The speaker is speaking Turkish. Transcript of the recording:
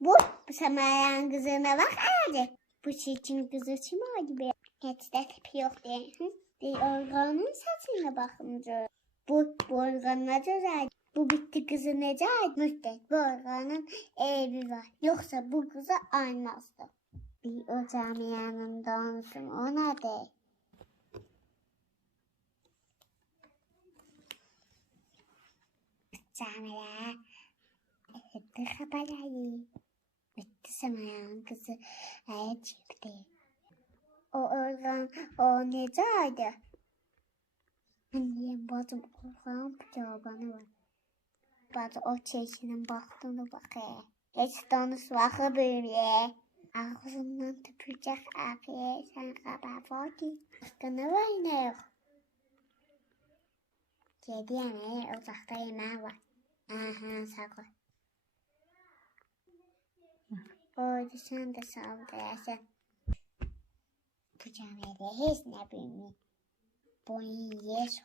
Bu, samayan kızına bak hadi. Bu çirkin kızı kim o gibi? Hiç de tipi yok. Hı? Bir organın saçına bakınca. Bu, bu organ ne güzel. Bu bitti kızı nece ait müddet bu organın evi var. Yoksa bu kızı almazdı. Bir o camianın dansı ona de. Camiler. Etti kabalayı. Bitti samayan kızı aya çıktı. O organ o necaydı? Annem bacım organ cevabını var. Bacı o çeşinin baktığını bakıyor. Hiç danış bakı böyle. Ağzından tüpürecek abi sen var ne yok. Kedi yemeği uzakta yemeği var. Aha sakın. Orada sen de saldırasın. Bu camiada hiç ne bilmiyor. Boyun yes